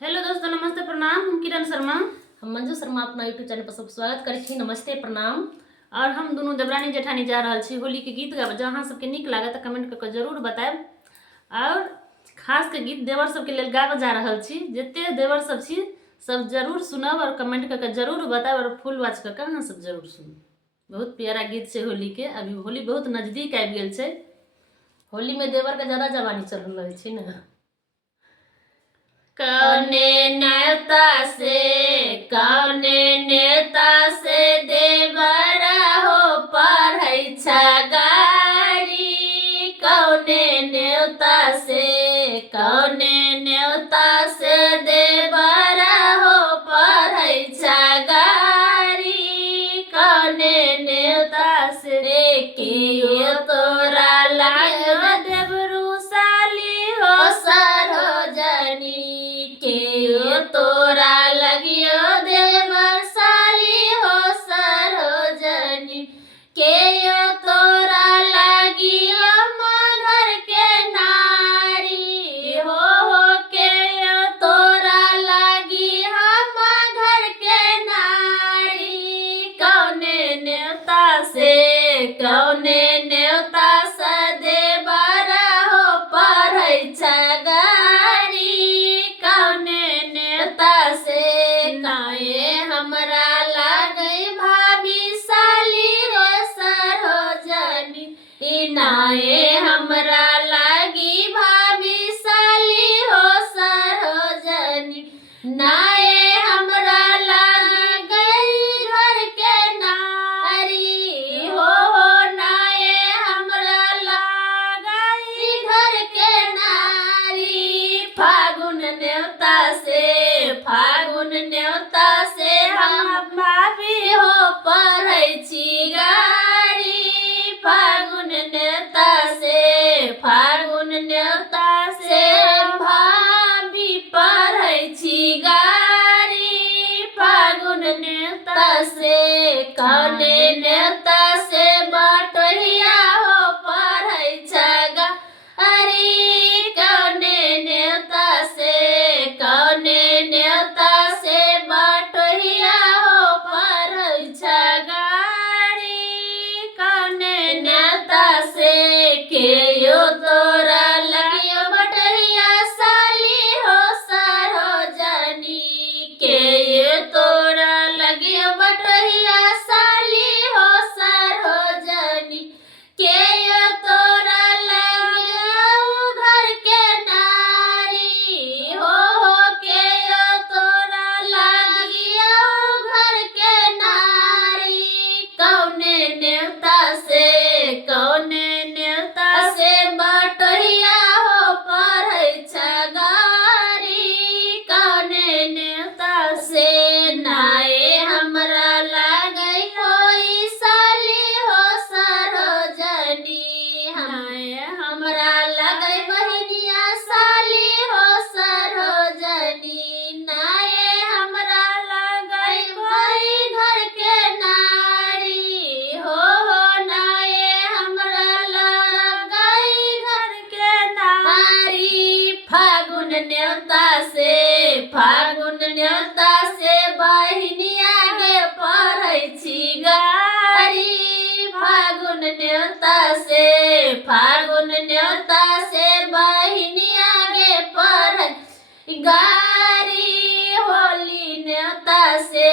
Hello दोस्तों, नमस्ते, प्रणाम। हम किरण शर्मा। हम मंजू शर्मा अपना यूट्यूब चैनल पर सब स्वागत करै छी। नमस्ते, प्रणाम। और हम दोनों देवरानी जेठानी जा रहल छी होली के गीत गाबे। जहाँ सबके नीक लागत कमेंट करके जरूर बताएब। और खास के गीत देवर सबके लेल गाबे जा रहल छी। जते देवर सब छी सब जरूर सुनब और कमेंट करके जरूर बताएब और फुल वॉच करके अहाँ सब जरूर सुनब। बहुत प्यारा गीत छै होली के। अभी होली बहुत नजदीक आबि गेल छै। होली में देवर के ज्यादा जवानी चल रही छै ना। कौने नेता से देवरा हो पढ़ै छ गारी। कौने नेता से देवरा हो पढ़ै छ गारी। कौने नेता से के तोरा लागो देवरू साली हो सरोजनी। के तोरा लगियो देवर साली हो सरोजनी। के तोरा लगियो मगर के नारी हो। के तोरा लगी हम घर के नारी। कौने नेता से देवरा हो पढ़ै छ गारी। कौने नेता से नाये हमरा लागै भाभी साली हो सरोजनी। नाये हमरा लागी भाभी साली हो सरोजनी। नाये हमरा लागै घर के नारी हो। नाये हमरा लागै घर के नारी। फागुन नेता से हम भाभी हो पढ़ै छी गारी। फागुन नेता से भाभी पढ़ै छी गारी। फागुन नेता से कौने नेता से बटहिया हो पढ़ै छ गारी। कौने नेता से बटहिया हो पढ़ै छ गारी। कौने नेता से केयो तोरा लगियो बटहिया साली हो सरोजनी। के तोरा लगियो बटहिया साली हो सरोजनी। के तोरा लगियो घर के नारी हो। के तोरा लगियो घर के नारी। कौने नेता से बटहिया हो पढ़ै छ गारी। कौने नेता से नाये हमरा लागै कोई साली हो सरोजनी। नाये हमरा लागै बहिनिया साली हो सरोजनी। नाये हमरा लागै कोई घर के नारी हो। नाये हमरा लागै घर के नारी। फागुन नेता से बहिनिया गे पढ़ै छी गारी। फागुन नेता से बहिनिया गे पढ़ै गारी। होली नेता से